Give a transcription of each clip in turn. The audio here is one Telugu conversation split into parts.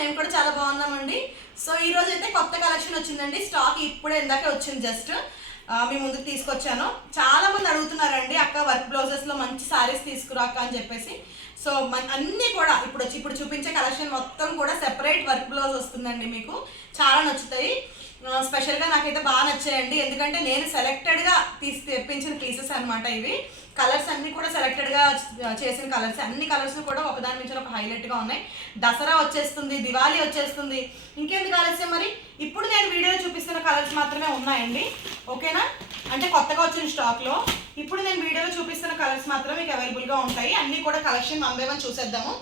మేము కూడా చాలా బాగున్నామండి. సో ఈ రోజు అయితే కొత్త కలెక్షన్ వచ్చిందండి. స్టాక్ ఇప్పుడే ఇందాకే వచ్చింది జస్ట్. మీ ముందుకు తీసుకొచ్చాను. చాలా మంది అడుగుతున్నారండి అక్క వర్క్ బ్లౌజెస్లో మంచి సారీస్ తీసుకురాక అని చెప్పేసి. సో మన అన్ని కూడా ఇప్పుడు వచ్చి ఇప్పుడు చూపించే కలెక్షన్ మొత్తం కూడా సెపరేట్ వర్క్ బ్లౌజ్ వస్తుందండి మీకు. చాలా నచ్చుతాయి. స్పెషల్గా నాకైతే బాగా నచ్చాయండి. ఎందుకంటే నేను సెలెక్టెడ్గా తీసి తెప్పించిన పీసెస్ అన్నమాట ఇవి. కలర్స్ అన్ని కూడా సెలెక్టెడ్గా చేసిన కలర్స్. అన్ని కలర్స్ కూడా ఒకదాని నుంచి ఒక హైలైట్గా ఉన్నాయి. దసరా వచ్చేస్తుంది దివాళీ వచ్చేస్తుంది. ఇంకెందుకు ఆలస్యం మరి? ఇప్పుడు నేను వీడియోలో చూపిస్తున్న కలర్స్ మాత్రమే ఉన్నాయండి. ఓకేనా? అంటే కొత్తగా వచ్చిన స్టాక్లో ఇప్పుడు నేను వీడియోలో చూపిస్తున్న కలర్స్ మాత్రం మీకు అవైలబుల్గా ఉంటాయి. అన్నీ కూడా కలెక్షన్ వన్ బై వన్ చూసేద్దాము.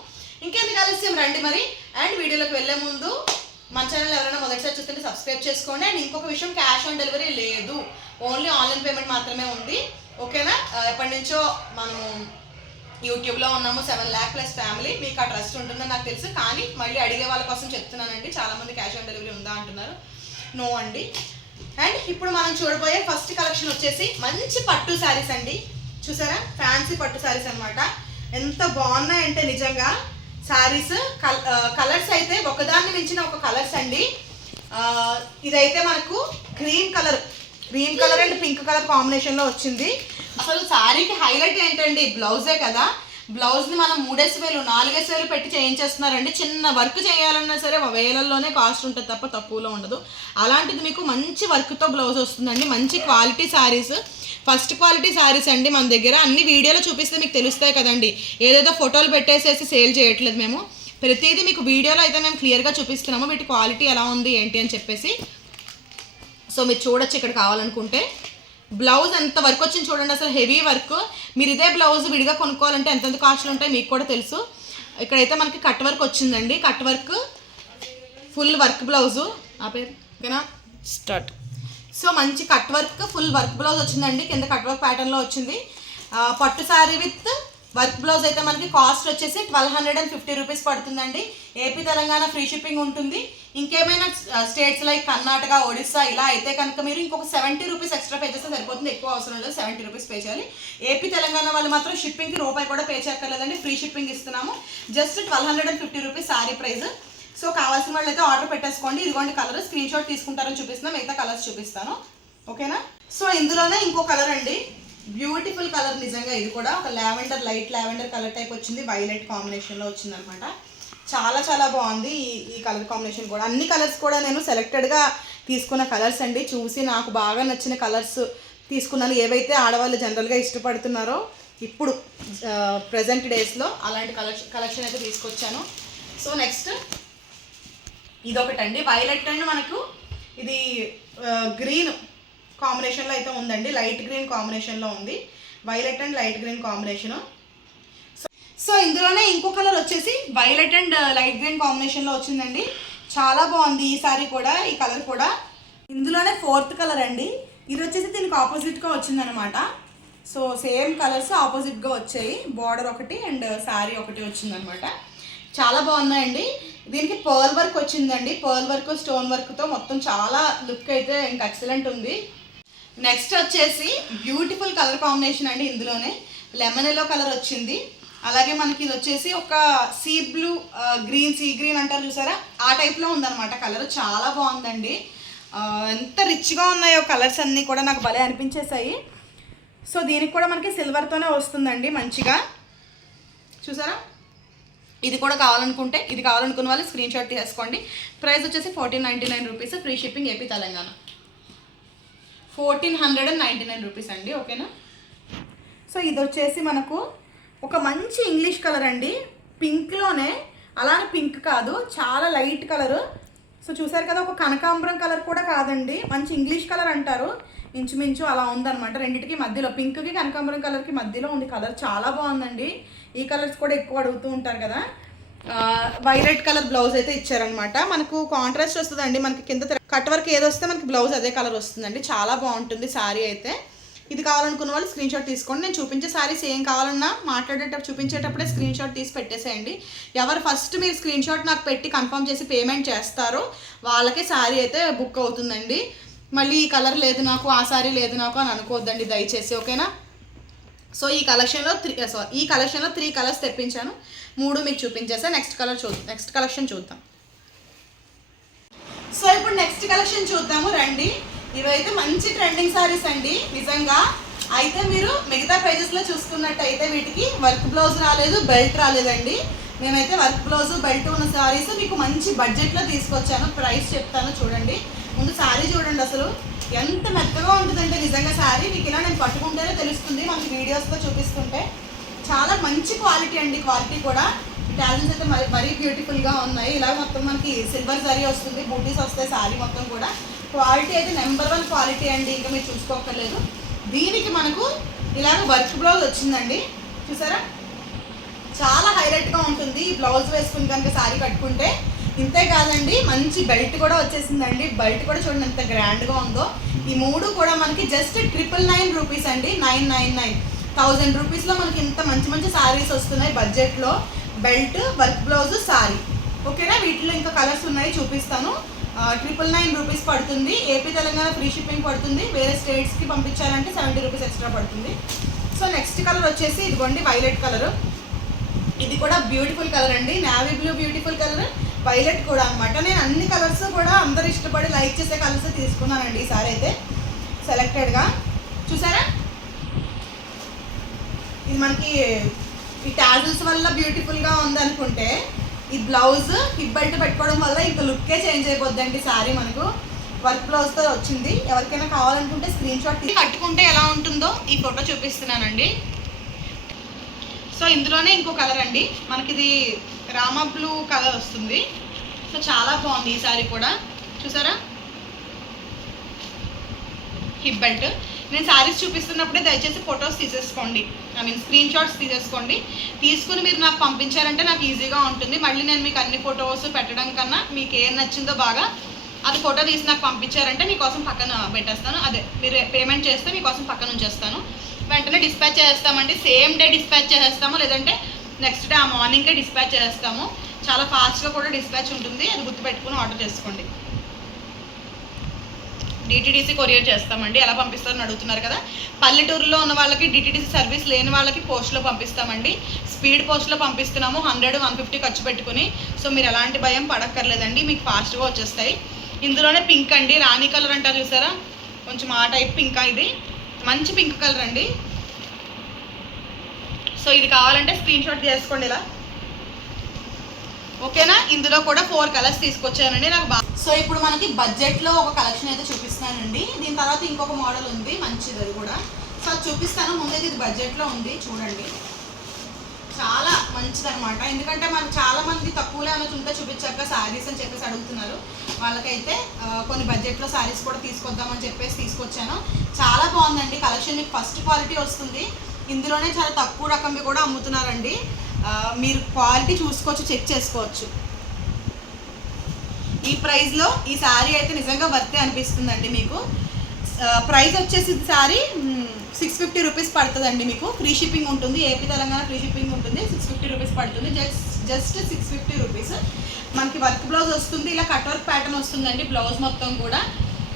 ఇంకెందుకు ఆలస్యం? రండి మరి. అండ్ వీడియోలోకి వెళ్ళే ముందు మన ఛానల్ ఎవరైనా మొదటిసారి చూస్తుంటే సబ్స్క్రైబ్ చేసుకోండి. అండ్ ఇంకొక విషయం క్యాష్ ఆన్ డెలివరీ లేదు. ఓన్లీ ఆన్లైన్ పేమెంట్ మాత్రమే ఉంది. ఓకేనా? ఎప్పటి నుంచో మనం యూట్యూబ్లో ఉన్నాము సెవెన్ ల్యాక్ ప్లస్ ఫ్యామిలీ మీకు ఆ ట్రస్ట్ ఉంటుందని నాకు తెలుసు. కానీ మళ్ళీ అడిగే వాళ్ళ కోసం చెప్తున్నానండి. చాలామంది క్యాష్ ఆన్ డెలివరీ ఉందా అంటున్నారు. నో అండి. అండ్ ఇప్పుడు మనం చూడబోయే ఫస్ట్ కలెక్షన్ వచ్చేసి మంచి పట్టు శారీస్ అండి. చూసారా? ఫ్యాన్సీ పట్టు శారీస్ అన్నమాట. ఎంత బాగున్నాయంటే నిజంగా శారీస్ కలర్స్ అయితే ఒకదాన్ని మించిన ఒక కలర్స్ అండి. ఇదైతే మనకు green colour green colour and pink colour కాంబినేషన్లో వచ్చింది. అసలు శారీకి హైలైట్ ఏంటండి? బ్లౌజే కదా. బ్లౌజ్ని మనం మూడేసి వేలు నాలుగేసి వేలు పెట్టి చేయించేస్తున్నారండి. చిన్న వర్క్ చేయాలన్నా సరే వేలల్లోనే కాస్ట్ ఉంటుంది తప్ప తక్కువలో ఉండదు. అలాంటిది మీకు మంచి వర్క్తో బ్లౌజ్ వస్తుందండి. మంచి quality sarees first quality sarees అండి మన దగ్గర. అన్ని వీడియోలో చూపిస్తే మీకు తెలుస్తాయి కదండి. ఏదేదో ఫోటోలు పెట్టేసేసి సేల్ చేయట్లేదు మేము. ప్రతిదీ మీకు వీడియోలో అయితే మేము క్లియర్గా చూపిస్తున్నాము. వీటి క్వాలిటీ ఎలా ఉంది ఏంటి అని చెప్పేసి సో మీరు చూడొచ్చు ఇక్కడ కావాలనుకుంటే. బ్లౌజ్ ఎంత వర్క్ వచ్చింది చూడండి అసలు హెవీ వర్క్ మీరు ఇదే బ్లౌజ్ విడిగా కొనుక్కోవాలంటే ఎంతెంత కాస్ట్లు ఉంటాయి మీకు కూడా తెలుసు. ఇక్కడైతే మనకి కట్ వర్క్ వచ్చిందండి. Cut work full work blouse ఆ పేరు ఓకేనా? స్టార్ట్ సో మంచి cut work full work blouse వచ్చిందండి. కింద కట్ వర్క్ ప్యాటర్న్లో వచ్చింది. పట్టు శారీ విత్ వర్క్ బ్లౌజ్ అయితే మనకి కాస్ట్ వచ్చేసి twelve hundred and fifty rupees పడుతుందండి. ఏపీ తెలంగాణ ఫ్రీ షిప్పింగ్ ఉంటుంది. ఇంకేమైనా స్టేట్స్ లైక్ కర్ణాటక ఒడిస్సా ఇలా అయితే కనుక మీరు ఇంకొక సెవెంటీ రూపీస్ ఎక్స్ట్రా పే చేస్తే సరిపోతుంది. ఎక్కువ అవసరం లేదు సెవెంటీ రూపీస్ పే చేయాలి. ఏపీ తెలంగాణ వాళ్ళు మాత్రం షిప్పింగ్కి రూపాయి కూడా పే చేయక్కర్లేదండి. ఫ్రీ షిప్పింగ్ ఇస్తున్నాము. Just twelve hundred and fifty rupees saree price so కావాల్సిన వాళ్ళు అయితే ఆర్డర్ పెట్టేసుకోండి. ఇదిగోండి కలర్ స్క్రీన్ షాట్ తీసుకుంటారని చూపిస్తున్నా. మిగతా కలర్స్ చూపిస్తాను. ఓకేనా? సో ఇందులోనే ఇంకో కలర్ అండి. బ్యూటిఫుల్ కలర్ నిజంగా ఇది కూడా. ఒక lavender light lavender colour type వచ్చింది. వైలెట్ కాంబినేషన్లో వచ్చింది అనమాట చాలా చాలా బాగుంది ఈ ఈ కలర్ కాంబినేషన్ కూడా. అన్ని కలర్స్ కూడా నేను సెలెక్టెడ్గా తీసుకున్న కలర్స్ అండి. చూసి నాకు బాగా నచ్చిన కలర్స్ తీసుకున్నాను. ఏవైతే ఆడవాళ్ళు జనరల్గా ఇష్టపడుతున్నారో ఇప్పుడు ప్రజెంట్ డేస్లో అలాంటి కలెక్షన్ కలెక్షన్ అయితే తీసుకొచ్చాను. సో నెక్స్ట్ ఇదొకటండి. వైలెట్ అండ్ మనకు. ఇది గ్రీన్ కాంబినేషన్లో అయితే ఉందండి. లైట్ గ్రీన్ కాంబినేషన్లో ఉంది. Violet and light green combination so ఇందులోనే ఇంకో కలర్ వచ్చేసి violet and uh, light green కాంబినేషన్లో వచ్చిందండి. చాలా బాగుంది ఈ సారీ కూడా ఈ కలర్ కూడా. ఇందులోనే ఫోర్త్ కలర్ అండి. ఇది వచ్చేసి దీనికి ఆపోజిట్గా వచ్చిందనమాట సో సేమ్ కలర్స్ ఆపోజిట్గా వచ్చాయి. బార్డర్ ఒకటి అండ్ శారీ ఒకటి వచ్చిందనమాట చాలా బాగున్నాయండి. దీనికి పర్ల్ వర్క్ వచ్చిందండి. పర్ల్ వర్క్ స్టోన్ వర్క్తో మొత్తం చాలా లుక్ అయితే ఇంకా ఎక్సలెంట్ ఉంది. నెక్స్ట్ వచ్చేసి బ్యూటిఫుల్ కలర్ కాంబినేషన్ అండి ఇందులోనే. లెమన్ ఎల్లో కలర్ వచ్చింది. అలాగే మనకి ఇది వచ్చేసి ఒక sea blue green sea green అంటారు చూసారా? ఆ టైప్లో ఉందన్నమాట కలర్. చాలా బాగుందండి. ఎంత రిచ్గా ఉన్నాయో కలర్స్ అన్నీ కూడా నాకు భలే అనిపించేసాయి సో దీనికి కూడా మనకి సిల్వర్తోనే వస్తుందండి మంచిగా. చూసారా? ఇది కూడా కావాలనుకుంటే ఇది కావాలనుకున్న వాళ్ళు స్క్రీన్ షాట్ తీసుకోండి ప్రైస్ వచ్చేసి fourteen ninety nine rupees free shipping AP Telangana. Fourteen hundred and ninety nine rupees అండి ఓకేనా? సో ఇది వచ్చేసి మనకు ఒక మంచి ఇంగ్లీష్ కలర్ అండి. పింక్లోనే అలానే పింక్ కాదు చాలా లైట్ కలరు. సో చూసారు కదా ఒక కనకాంబరం కలర్ కూడా కాదండి. మంచి ఇంగ్లీష్ కలర్ అంటారు. ఇంచుమించు అలా ఉందన్నమాట రెండింటికి మధ్యలో. పింక్కి కనకాంబరం కలర్కి మధ్యలో ఉంది. కలర్ చాలా బాగుందండి. ఈ కలర్స్ కూడా ఎక్కువ అడుగుతూ ఉంటారు కదా. వైలెట్ కలర్ బ్లౌజ్ అయితే ఇచ్చారనమాట మనకు కాంట్రాస్ట్ వస్తుందండి. మనకి కింద కట్ వర్క్ ఏది వస్తే మనకి బ్లౌజ్ అదే కలర్ వస్తుందండి. చాలా బాగుంటుంది శారీ అయితే. ఇది కావాలనుకున్న వాళ్ళు స్క్రీన్ షాట్ తీసుకోండి. నేను చూపించే శారీస్ ఏం కావాలన్నా మాట్లాడేటప్పుడు చూపించేటప్పుడే స్క్రీన్ షాట్ తీసి పెట్టేసేయండి. ఎవరు ఫస్ట్ మీరు స్క్రీన్ షాట్ నాకు పెట్టి కన్ఫర్మ్ చేసి పేమెంట్ చేస్తారో వాళ్ళకే శారీ అయితే బుక్ అవుతుందండి. మళ్ళీ ఈ కలర్ లేదు నాకు ఆ శారీ లేదు నాకు అని అనుకోవద్దండి దయచేసి ఓకేనా సో ఈ కలెక్షన్లో త్రీ సారీ ఈ కలెక్షన్లో త్రీ కలర్స్ తెప్పించాను. మూడు మీకు చూపించేసా. నెక్స్ట్ కలర్ చూద్దాం నెక్స్ట్ కలెక్షన్ చూద్దాం. సో ఇప్పుడు నెక్స్ట్ కలెక్షన్ చూద్దాము. రండి. ఇవైతే మంచి ట్రెండింగ్ సారీస్ అండి నిజంగా. అయితే మీరు మిగతా ప్రైజెస్లో చూసుకున్నట్టయితే వీటికి వర్క్ బ్లౌజ్ రాలేదు బెల్ట్ రాలేదండి. మేమైతే వర్క్ బ్లౌజ్ బెల్ట్ ఉన్న సారీస్ మీకు మంచి బడ్జెట్లో తీసుకొచ్చాను ప్రైస్ చెప్తాను చూడండి. ముందు శారీ చూడండి అసలు. ఎంత మెత్తగా ఉంటుందంటే నిజంగా శారీ మీకు ఇలా నేను పట్టుకుంటేనే తెలుస్తుంది మనకి వీడియోస్లో చూపిస్తుంటే. చాలా మంచి క్వాలిటీ అండి క్వాలిటీ కూడా. టాలెంట్స్ అయితే మరి మరీ బ్యూటిఫుల్గా ఉన్నాయి. ఇలా మొత్తం మనకి సిల్వర్ జరీ వస్తుంది బూటీస్ వస్తాయి శారీ మొత్తం కూడా. క్వాలిటీ అయితే నెంబర్ వన్ క్వాలిటీ అండి. ఇంకా మీరు చూసుకోకర్లేదు దీనికి మనకు ఇలాగ వర్క్ బ్లౌజ్ వచ్చిందండి. చూసారా? చాలా హైలైట్గా ఉంటుంది. ఈ బ్లౌజ్ వేసుకుని కనుక శారీ కట్టుకుంటే. ఇంతే కాదండి మంచి బెల్ట్ కూడా వచ్చేసిందండి. బెల్ట్ కూడా చూడండి ఎంత గ్రాండ్గా ఉందో. ఈ మూడు కూడా మనకి జస్ట్ ట్రిపుల్ నైన్ రూపీస్ అండి. నైన్ నైన్ నైన్ థౌజండ్ రూపీస్లో మనకి ఇంత మంచి మంచి శారీస్ వస్తున్నాయి బడ్జెట్లో బెల్ట్ వర్క్ బ్లౌజ్ సారీ. ఓకేనా? వీటిలో ఇంకా కలర్స్ ఉన్నాయి చూపిస్తాను. ట్రిపుల్ నైన్ రూపీస్ పడుతుంది. ఏపీ తెలంగాణ ఫ్రీ షిప్పింగ్ పడుతుంది. వేరే స్టేట్స్కి పంపించాలంటే సెవెంటీ రూపీస్ ఎక్స్ట్రా పడుతుంది. సో నెక్స్ట్ కలర్ వచ్చేసి ఇదిగోండి వైలెట్ కలర్ ఇది కూడా బ్యూటిఫుల్ కలర్ అండి. Navy blue beautiful colour violet కూడా అనమాట నేను అన్ని కలర్స్ కూడా అందరు ఇష్టపడి లైక్ చేసే కలర్స్ తీసుకున్నానండి ఈసారి అయితే. సెలెక్టెడ్గా చూసారా? ఇది మనకి ఈ టాజిల్స్ వల్ల బ్యూటిఫుల్గా ఉందనుకుంటే ఈ బ్లౌజ్ హిప్ బెల్ట్ పెట్టుకోవడం వల్ల ఇంకా లుక్కే చేంజ్ అయిపోద్దండి సారీ మనకు. వర్క్ బ్లౌజ్తో వచ్చింది. ఎవరికైనా కావాలనుకుంటే స్క్రీన్ షాట్ కట్టుకుంటే ఎలా ఉంటుందో ఈ ఫోటో చూపిస్తున్నానండి. సో ఇందులోనే ఇంకో కలర్ అండి. మనకి ఇది రామా బ్లూ కలర్ వస్తుంది. సో చాలా బాగుంది ఈ సారీ కూడా. చూసారా? హిప్ బెల్ట్ నేను శారీస్ చూపిస్తున్నప్పుడే దయచేసి ఫొటోస్ తీసేసుకోండి. ఐ మీన్ స్క్రీన్ షాట్స్ తీసేసుకోండి. తీసుకుని మీరు నాకు పంపించారంటే నాకు ఈజీగా ఉంటుంది. మళ్ళీ నేను మీకు అన్ని ఫొటోస్ పెట్టడం కన్నా మీకు ఏం నచ్చిందో బాగా అది ఫోటో తీసి నాకు పంపించారంటే మీకోసం పక్కన పెట్టేస్తాను. అదే మీరు పేమెంట్ చేస్తే మీకోసం పక్కన ఉంచేస్తాను. వెంటనే డిస్పాచ్ చేస్తామండి. సేమ్ డే డిస్పాచ్ చేసేస్తాము లేదంటే నెక్స్ట్ డే ఆ మార్నింగే డిస్పాచ్ చేస్తాము. చాలా ఫాస్ట్గా కూడా డిస్పాచ్ ఉంటుంది. అది గుర్తుపెట్టుకుని ఆర్డర్ చేసుకోండి. డిటీడీసీ కొరియర్ చేస్తామండి. ఎలా పంపిస్తారని అడుగుతున్నారు కదా. పల్లెటూరులో ఉన్న వాళ్ళకి డిటీడీసీ సర్వీస్ లేని వాళ్ళకి పోస్ట్లో పంపిస్తామండి. స్పీడ్ పోస్ట్లో పంపిస్తున్నాము. హండ్రెడ్ వన్ ఫిఫ్టీ ఖర్చు పెట్టుకుని. సో మీరు ఎలాంటి భయం పడక్కర్లేదండి. మీకు ఫాస్ట్గా వచ్చేస్తాయి. ఇందులోనే పింక్ అండి. రాణి కలర్ అంటారు చూసారా? కొంచెం ఆ టైప్ పింక్ ఇది. మంచి పింక్ కలర్ అండి. సో ఇది కావాలంటే స్క్రీన్ షాట్ చేసుకోండి ఇలా. ఓకేనా? ఇందులో కూడా ఫోర్ కలర్స్ తీసుకొచ్చానండి. నాకు బాగా సో ఇప్పుడు మనకి బడ్జెట్లో ఒక కలెక్షన్ అయితే చూపిస్తానండి దీని తర్వాత ఇంకొక మోడల్ ఉంది మంచిది అది కూడా. సో అది చూపిస్తాను ముందైతే ఇది బడ్జెట్లో ఉంది చూడండి. చాలా మంచిదనమాట ఎందుకంటే మనకు చాలా మంది తక్కువలో ఏమైనా ఉంటే చూపించాక శారీస్ అని చెప్పేసి అడుగుతున్నారు. వాళ్ళకైతే కొన్ని బడ్జెట్లో శారీస్ కూడా తీసుకొద్దామని చెప్పేసి తీసుకొచ్చాను. చాలా బాగుందండి కలెక్షన్ మీకు ఫస్ట్ క్వాలిటీ వస్తుంది. ఇందులోనే చాలా తక్కువ రకంవి కూడా అమ్ముతున్నారండి. మీరు క్వాలిటీ చూసుకోవచ్చు చెక్ చేసుకోవచ్చు. ఈ ప్రైస్లో ఈ శారీ అయితే నిజంగా వర్తే అనిపిస్తుందండి మీకు. ప్రైస్ వచ్చేసి శారీ సిక్స్ ఫిఫ్టీ రూపీస్ పడుతుందండి మీకు. ఫ్రీ షిప్పింగ్ ఉంటుంది ఏపీ తెలంగాణ ఫ్రీ షిప్పింగ్ ఉంటుంది సిక్స్ ఫిఫ్టీ రూపీస్ పడుతుంది. Just just six fifty rupees మనకి వర్క్ బ్లౌజ్ వస్తుంది ఇలా కట్ వర్క్ ప్యాటర్న్ వస్తుందండి బ్లౌజ్ మొత్తం కూడా.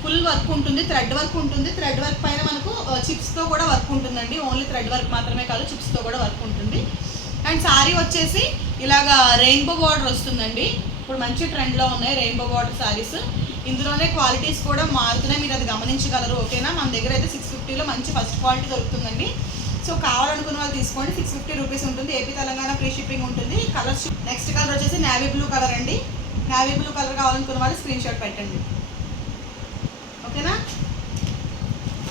ఫుల్ వర్క్ ఉంటుంది థ్రెడ్ వర్క్ ఉంటుంది. థ్రెడ్ వర్క్ పైన మనకు చిప్స్తో కూడా వర్క్ ఉంటుందండి. ఓన్లీ థ్రెడ్ వర్క్ మాత్రమే కాదు చిప్స్తో కూడా వర్క్ ఉంటుంది. అండ్ సారీ వచ్చేసి ఇలాగా రెయిన్బో బార్డర్ వస్తుందండి. ఇప్పుడు మంచి ట్రెండ్లో ఉన్నాయి రెయిన్బో బార్డర్ సారీస్ ఇందులోనే క్వాలిటీస్ కూడా మారుతున్నాయి. మీరు అది గమనించగలరు ఓకేనా? మన దగ్గర అయితే సిక్స్ ఫిఫ్టీలో మంచి ఫస్ట్ క్వాలిటీ దొరుకుతుందండి. సో కావాలనుకున్న వాళ్ళు తీసుకోండి. సిక్స్ ఫిఫ్టీ రూపీస్ ఉంటుంది. ఏపీ తెలంగాణ ఫ్రీ షిప్పింగ్ ఉంటుంది. కలర్ నెక్స్ట్ కలర్ వచ్చేసి నావీ బ్లూ కలర్ అండి. నావీ బ్లూ కలర్ కావాలనుకున్న వాళ్ళు స్క్రీన్ షాట్ పెట్టండి. ఓకేనా?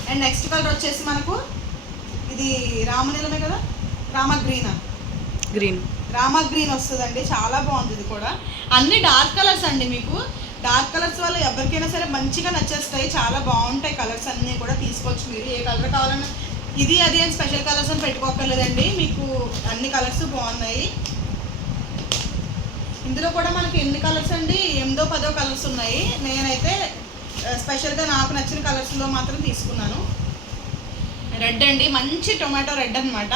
అండ్ నెక్స్ట్ కలర్ వచ్చేసి మనకు ఇది రామనీలమే కదా? రామ గ్రీనా గ్రీన్ రామా గ్రీన్ వస్తుందండి చాలా బాగుంది ఇది కూడా. అన్ని డార్క్ కలర్స్ అండి మీకు. డార్క్ కలర్స్ వల్ల ఎవరికైనా సరే మంచిగా నచ్చేస్తాయి చాలా బాగుంటాయి కలర్స్ అన్నీ కూడా తీసుకోవచ్చు మీరు. ఏ కలర్ కావాలన్నా ఇది అది అని స్పెషల్ కలర్స్ అని పెట్టుకోకర్లేదండి మీకు అన్ని కలర్స్ బాగున్నాయి. ఇందులో కూడా మనకి ఎన్ని కలర్స్ అండి? ఎనిమిదో పదో కలర్స్ ఉన్నాయి. నేనైతే స్పెషల్గా నాకు నచ్చిన కలర్స్లో మాత్రం తీసుకున్నాను. రెడ్ అండి మంచి టొమాటో రెడ్ అన్నమాట.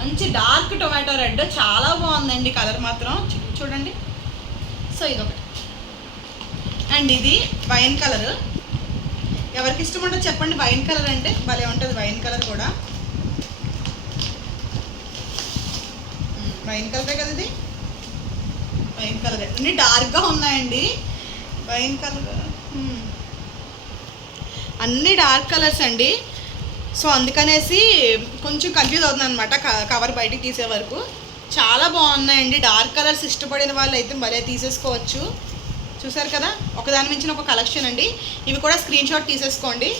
మంచి డార్క్ టొమాటో రెడ్ చాలా బాగుందండి కలర్ మాత్రం. చూ- చూడండి. సో ఇదొకటి. అండ్ ఇది వైన్ కలర్. ఎవరికి ఇష్టం ఉంటుందో చెప్పండి వైన్ కలర్ అంటే భలే ఉంటుంది వైన్ కలర్ కూడా. వైన్ కలరే కదా ఇది? Wine colour. అన్ని డార్క్గా ఉన్నాయండి. వైన్ కలర్ అన్నీ అన్ని డార్క్ కలర్స్ అండి. సో అందుకనేసి కొంచెం కన్ఫ్యూజ్ అవుతుంది అనమాట కవర్ బయటికి తీసే వరకు. చాలా బాగున్నాయండి. డార్క్ కలర్స్ ఇష్టపడిన వాళ్ళు అయితే భలే తీసేసుకోవచ్చు. చూసారు కదా? ఒకదాని మించిన ఒక కలెక్షన్ అండి. ఇవి కూడా స్క్రీన్ షాట్ తీసేసుకోండి.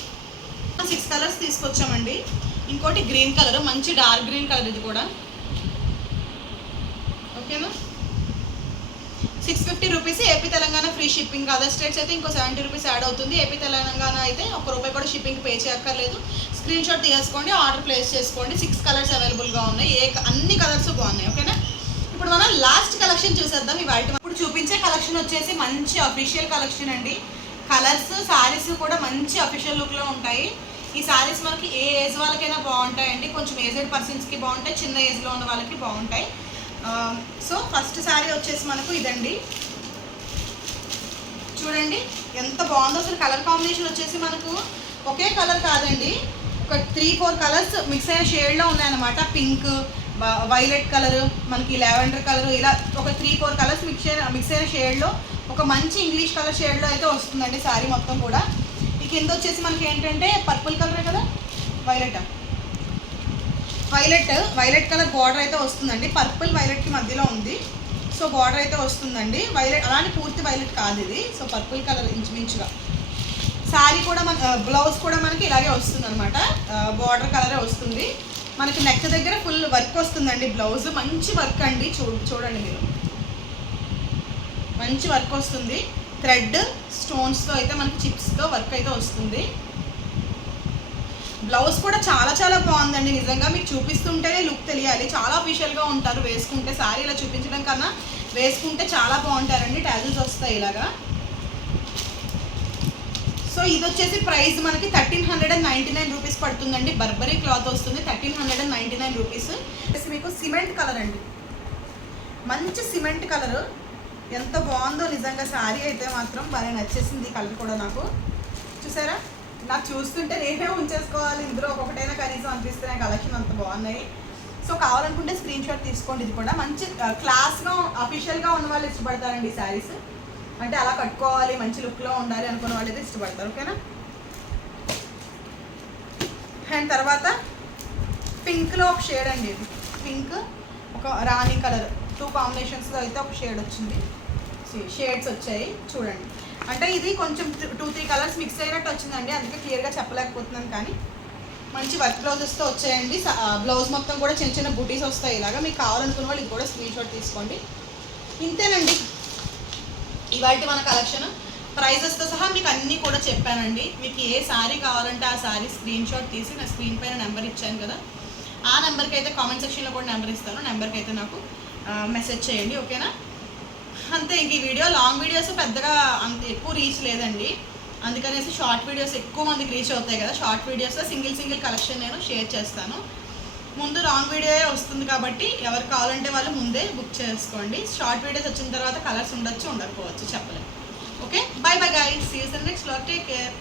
సిక్స్ కలర్స్ తీసుకొచ్చామండి. ఇంకోటి గ్రీన్ కలర్ మంచి డార్క్ గ్రీన్ కలర్ ఇది కూడా. ఓకేనా six fifty rupees AP Telangana free shipping other states అయితే ఇంకో సెవెంటీ రూపీస్ యాడ్ అవుతుంది. ఏపీ తెలంగాణ అయితే ఒక రూపాయి కూడా షిప్పింగ్ పే చేయక్కర్లేదు. స్క్రీన్ షాట్ తీసుకోండి ఆర్డర్ ప్లేస్ చేసుకోండి. సిక్స్ కలర్స్ అవైలబుల్గా ఉన్నాయి. ఏ అన్ని కలర్స్ బాగున్నాయి ఓకేనా? ఇప్పుడు మనం లాస్ట్ కలెక్షన్ చూసేద్దాం. ఈ వైట్ ఇప్పుడు చూపించే కలెక్షన్ వచ్చేసి మంచి అఫీషియల్ కలెక్షన్ అండి. కలర్స్ శారీస్ కూడా మంచి అఫీషియల్ లుక్లో ఉంటాయి. ఈ శారీస్ మనకి ఏ ఏజ్ వాళ్ళకైనా బాగుంటాయండి. కొంచెం ఏజ్డ్ పర్సన్స్కి బాగుంటాయి చిన్న ఏజ్లో ఉన్న వాళ్ళకి బాగుంటాయి. సో ఫస్ట్ శారీ వచ్చేసి మనకు ఇదండి. చూడండి ఎంత బాగుందో. అసలు కలర్ కాంబినేషన్ వచ్చేసి మనకు ఒకే కలర్ కాదండి. ఒక త్రీ ఫోర్ కలర్స్ మిక్స్ అయిన షేడ్లో ఉన్నాయన్నమాట. పింక్ వైలెట్ కలర్ మనకి లావెండర్ కలర్ ఇలా ఒక త్రీ ఫోర్ కలర్స్ మిక్స్ అయిన మిక్స్ అయిన షేడ్లో ఒక మంచి ఇంగ్లీష్ కలర్ షేడ్లో అయితే వస్తుందండి శారీ మొత్తం కూడా. ఈ కింద వచ్చేసి మనకి ఏంటంటే పర్పుల్ కలరే కదా? Violet violet violet colour border అయితే వస్తుందండి. పర్పుల్ వైలెట్కి మధ్యలో ఉంది. సో బార్డర్ అయితే వస్తుందండి. వైలెట్ అలానే పూర్తి వైలెట్ కాదు ఇది. సో పర్పుల్ కలర్ ఇంచుమించుగా. శారీ కూడా మన బ్లౌజ్ కూడా మనకి ఇలాగే వస్తుంది అనమాట బార్డర్ కలరే వస్తుంది. మనకి నెక్ దగ్గర ఫుల్ వర్క్ వస్తుందండి బ్లౌజ్. మంచి వర్క్ అండి. చూ చూడండి మీరు. మంచి వర్క్ వస్తుంది. థ్రెడ్ స్టోన్స్తో అయితే మనకి చిప్స్తో వర్క్ అయితే వస్తుంది. బ్లౌజ్ కూడా చాలా చాలా బాగుందండి. నిజంగా మీకు చూపిస్తుంటేనే లుక్ తెలియాలి. చాలా అఫీషియల్గా ఉంటారు. వేసుకుంటే సారీ ఇలా చూపించడం కన్నా వేసుకుంటే చాలా బాగుంటారండి. టాజిల్స్ వస్తాయి ఇలాగా. సో ఇది వచ్చేసి ప్రైస్ మనకి thirteen hundred and ninety nine rupees పడుతుందండి. బర్బరీ క్లాత్ వస్తుంది thirteen hundred and ninety nine rupees. మీకు సిమెంట్ కలర్ అండి. మంచి సిమెంట్ కలర్. ఎంత బాగుందో నిజంగా శారీ అయితే మాత్రం బాగా నచ్చేసింది కలర్ కూడా నాకు. చూసారా? నాకు చూస్తుంటే నేనే ఉంచేసుకోవాలి. ఇందులో ఒక్కొక్కటైనా కనీసం అనిపిస్తున్నాయి కలెక్షన్ అంత బాగున్నాయి. సో కావాలనుకుంటే స్క్రీన్ షాట్ తీసుకోండి ఇది కూడా. మంచి క్లాస్గా అఫీషియల్గా ఉన్న వాళ్ళు ఇష్టపడతారండి ఈ శారీస్. అంటే అలా కట్టుకోవాలి మంచి లుక్లో ఉండాలి అనుకున్న వాళ్ళు అయితే ఇష్టపడతారు ఓకేనా అండ్ తర్వాత పింక్లో ఒక షేడ్ అండి ఇది. పింక్ ఒక రాణి కలర్ టూ కాంబినేషన్స్లో అయితే ఒక షేడ్ వచ్చింది. షేడ్స్ వచ్చాయి చూడండి. అంటే ఇది కొంచెం టూ త్రీ కలర్స్ మిక్స్ అయినట్టు వచ్చిందండి అందుకే క్లియర్గా చెప్పలేకపోతున్నాను కానీ మంచి వర్క్ బ్లౌజెస్తో వచ్చాయండి. బ్లౌజ్ మొత్తం కూడా చిన్న చిన్న బూటీస్ వస్తాయి ఇలాగా. మీకు కావాలనుకున్న వాళ్ళు ఇది కూడా స్క్రీన్ షాట్ తీసుకోండి. ఇంతేనండి. ఇవాళ మన కలెక్షన్. ప్రైజెస్తో సహా మీకు అన్నీ కూడా చెప్పానండి. మీకు ఏ శారీ కావాలంటే ఆ శారీ స్క్రీన్ షాట్ తీసి నా స్క్రీన్ పైన నెంబర్ ఇచ్చాను కదా. ఆ నెంబర్కి అయితే కామెంట్ సెక్షన్లో కూడా నెంబర్ ఇస్తాను. నెంబర్కి అయితే నాకు మెసేజ్ చేయండి ఓకేనా అంతే ఇంక ఈ వీడియో లాంగ్ వీడియోస్ పెద్దగా అంత ఎక్కువ రీచ్ లేదండి. అందుకనేసి షార్ట్ వీడియోస్ ఎక్కువ మందికి రీచ్ అవుతాయి కదా. షార్ట్ వీడియోస్లో సింగిల్ సింగిల్ కలెక్షన్ నేను షేర్ చేస్తాను. ముందు లాంగ్ వీడియో వస్తుంది కాబట్టి ఎవరు కావాలంటే వాళ్ళు ముందే బుక్ చేసుకోండి. షార్ట్ వీడియోస్ వచ్చిన తర్వాత కలర్స్ ఉండొచ్చు ఉండకపోవచ్చు చెప్పలేదు okay bye bye guys season నెక్స్ట్లో take care